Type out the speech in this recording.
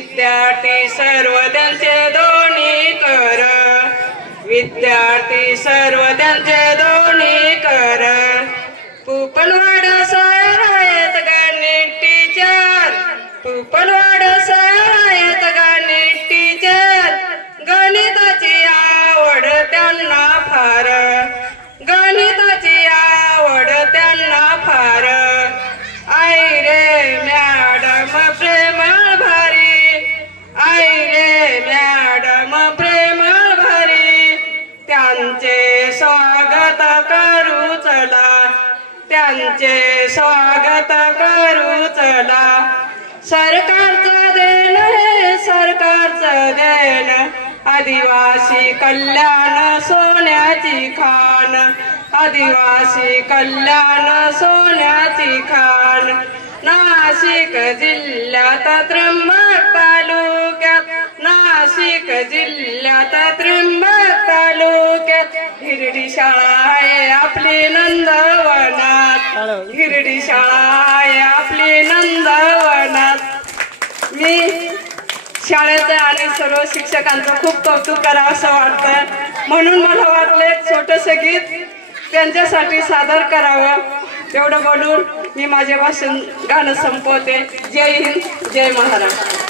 विद्यार्थी सर्व त्यांचे दोन्ही कर, विद्यार्थी सर्व त्यांचे दोन्ही कर. पुपलवाड शाळेत गणित टीचर, पुपलवाड शाळेत गणित टीचर. गणिताची आवड त्यांना फार, गणिताची आवड त्यांना फार. आई रे मॅडम प्रेमळ भारी, आई रे मॅडम प्रेमळ भारी. त्यांचे स्वागत करू चला, त्यांचे स्वागत करू चला. सरकारचं देण हे सरकारचं देण, आदिवासी कल्याण सोन्याची खान, आदिवासी कल्याण सोन्याची खान. नाशिक जिल्ह्यात त्र्यंबक तालुक्यात, नाशिक जिल्ह्यात त्र्यंबक तालुक्यात हिरडी शाळा आहे आपली नंदवनात, हिरडी शाळा आहे आपली नंदवनात. मी शाळेचं आणि सर्व शिक्षकांचं खूप कौतुक करावं असं वाटतं, म्हणून मला वाटलं एक छोटंसं गीत त्यांच्यासाठी सादर करावं. एवढं बोलून मी माझे भाषण गाणं संपवते. जय हिंद, जय महाराष्ट्र.